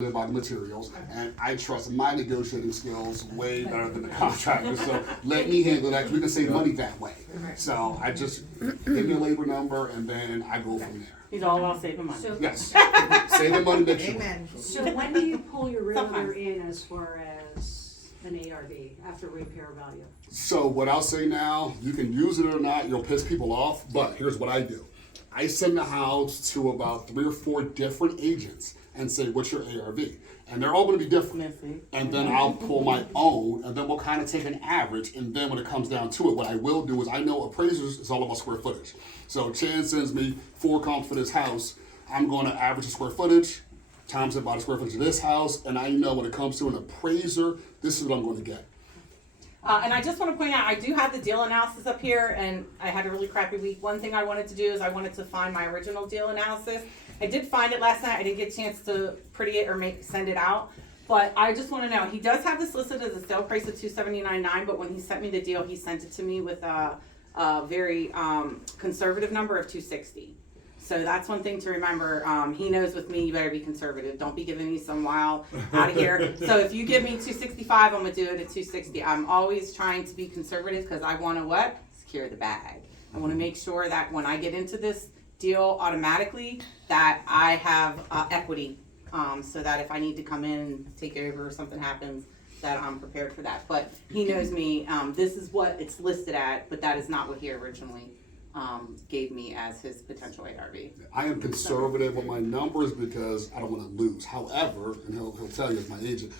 by the materials, and I trust my negotiating skills way better than the contractor. So let me handle that. 'Cause we can save money that way. So I just give me a labor number, and then I go from there. He's all about saving money. So, Yes, saving money makes sure. Amen. so when do you pull your realtor Sometimes. in as far as an ARV after repair value? So what I'll say now, you can use it or not, you'll piss people off, but here's what I do. I send the house to about 3 or 4 different agents and say, what's your ARV? And they're all gonna be different. Missy. And then I'll pull my own, and then we'll kind of take an average, and then when it comes down to it, what I will do is, I know appraisers is all about square footage. So Chan sends me 4 comps for this house, I'm gonna average the square footage, times it by the square footage of this house, and I know when it comes to an appraiser, this is what I'm gonna get. And I just want to point out, I do have the deal analysis up here, and I had a really crappy week. One thing I wanted to do is I wanted to find my original deal analysis. I did find it last night. I didn't get a chance to pretty it or send it out. But I just want to know, he does have this listed as a sale price of $279.9, but when he sent me the deal, he sent it to me with a very conservative number of $260. So that's one thing to remember. He knows with me, you better be conservative. Don't be giving me some wow out of here. So if you give me 265, I'm gonna do it at 260. I'm always trying to be conservative because I want to what? Secure the bag. I want to make sure that when I get into this deal automatically, that I have equity, so that if I need to come in and take over or something happens, that I'm prepared for that. But he knows me. This is what it's listed at, but that is not what he originally gave me as his potential ARV. I am conservative with my numbers because I don't want to lose. However, and he'll tell you as my agent,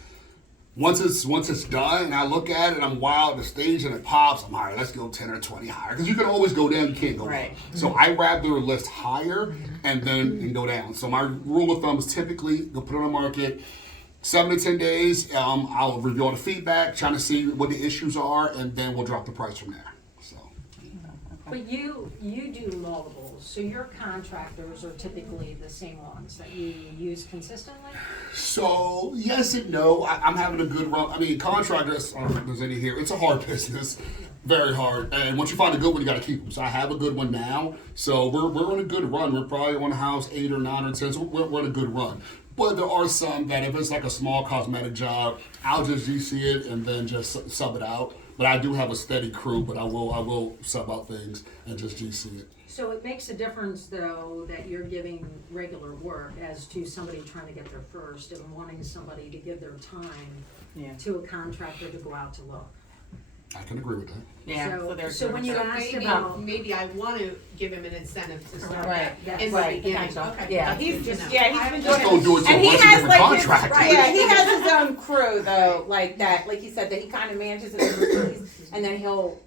once it's done and I look at it, I'm wild at the stage and it pops, I'm all right, let's go 10 or 20 higher. Because you can always go down, you can't go Right. up. So I rather list higher and then go down. So my rule of thumb is typically go put it on the market 7 to 10 days. I'll review all the feedback, trying to see what the issues are, and then we'll drop the price from there. So. But you do multiples, so your contractors are typically the same ones that you use consistently? So, yes and no. I'm having a good run. I mean, contractors, I don't know if there's any here. It's a hard business. Very hard. And once you find a good one, you got to keep them. So I have a good one now. So we're on a good run. We're probably on a house 8 or 9 or 10. So we're on a good run. But there are some that if it's like a small cosmetic job, I'll just GC it and then just sub it out. But I do have a steady crew, but I will sub out things and just GC it. So it makes a difference, though, that you're giving regular work as to somebody trying to get there first and wanting somebody to give their time to a contractor to go out to look. I can agree with that. Yeah. So when you So asked maybe, about, maybe I want to give him an incentive to start Right. that in the Right. beginning. Potential. Okay. Yeah. That's He's good to just know. he's been Just doing don't do it to a and he bunch of has different like his, contractors. yeah, he has his own crew though, like that, like he said, that he kind of manages it overseas, and then he'll,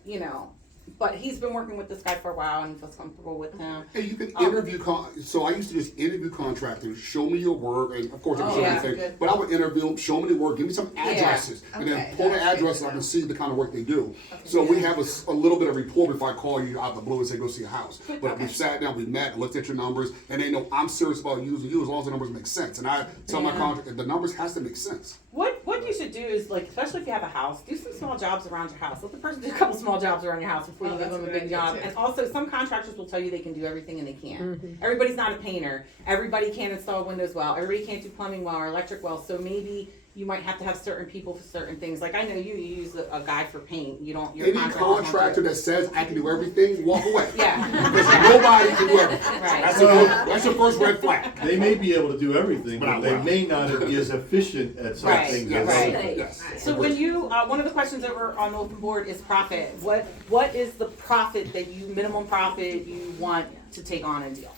but he's been working with this guy for a while and feels comfortable with him. Hey, you can interview. So I used to just interview contractors. Show me your work, and of course, I can show yeah, anything. good. But I would interview them, show me the work, give me some addresses, and then Okay, pull the that's good addresses. to I can know. see the kind of work they do. So we have a little bit of rapport before I call you out of the blue and say go see a house. But we sat down, we met, looked at your numbers, and they know I'm serious about using you as long as the numbers make sense. And I tell my contractor the numbers has to make sense. What you should do is, like, especially if you have a house, do some small jobs around your house. Let the person do a couple small jobs around your house before you give that's them a a good big idea, job. too. And also, some contractors will tell you they can do everything and they can't. Everybody's not a painter. Everybody can't install windows well. Everybody can't do plumbing well or electric well. So maybe you might have to have certain people for certain things. Like I know you use a guy for paint. You don't. Your Any contractors won't do contractor it. that says I can do everything, walk away. Yeah. Because nobody can do everything. Right. That's your first red flag. They may be able to do everything, But but not they well. may not be as efficient at some Right, things Yes. as right. others. Yes. So when you, one of the questions over on the open board is profit. What is the profit that minimum profit you want to take on a deal?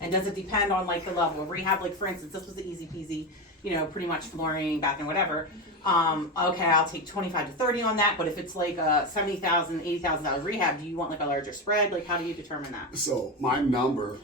And does it depend on like the level of rehab? Like for instance, this was the easy peasy, pretty much flooring, bathroom, whatever. Okay, I'll take 25 to 30 on that. But if it's like a $70,000, $80,000 rehab, do you want like a larger spread? Like how do you determine that? So my number,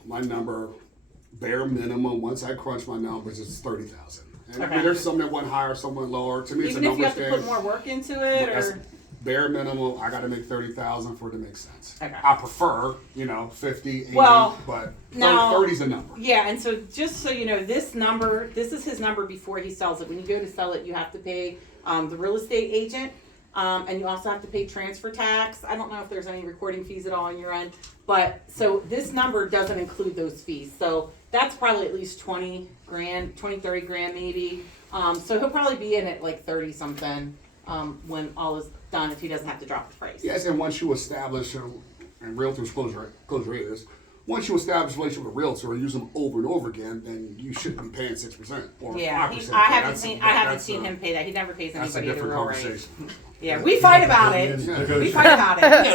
bare minimum, once I crunch my numbers, is 30,000. And I mean, Okay. there's some that went higher, some went lower. To me, it's Even a if you numbers have to game. put more work into it, That's or bare minimum. I got to make 30,000 for it to make sense. Okay. I prefer, 50, 80, Well, but now- 30 is a number. yeah, and so just so you know, this is his number before he sells it. When you go to sell it, you have to pay the real estate agent, and you also have to pay transfer tax. I don't know if there's any recording fees at all on your end, but so this number doesn't include those fees. So that's probably at least 20 grand, 20, 30 grand maybe. So he'll probably be in at like 30 something, when all is done, if he doesn't have to drop the price. Yes, and once you establish, and realtors close rate is, once you establish a relationship with a realtor and use them over and over again, then you shouldn't be paying 6% or Yeah, 5%. I haven't That's seen him pay that. He never pays That's a anybody the different real rate. conversation. Yeah, we fight about it. Yeah. We fight about it.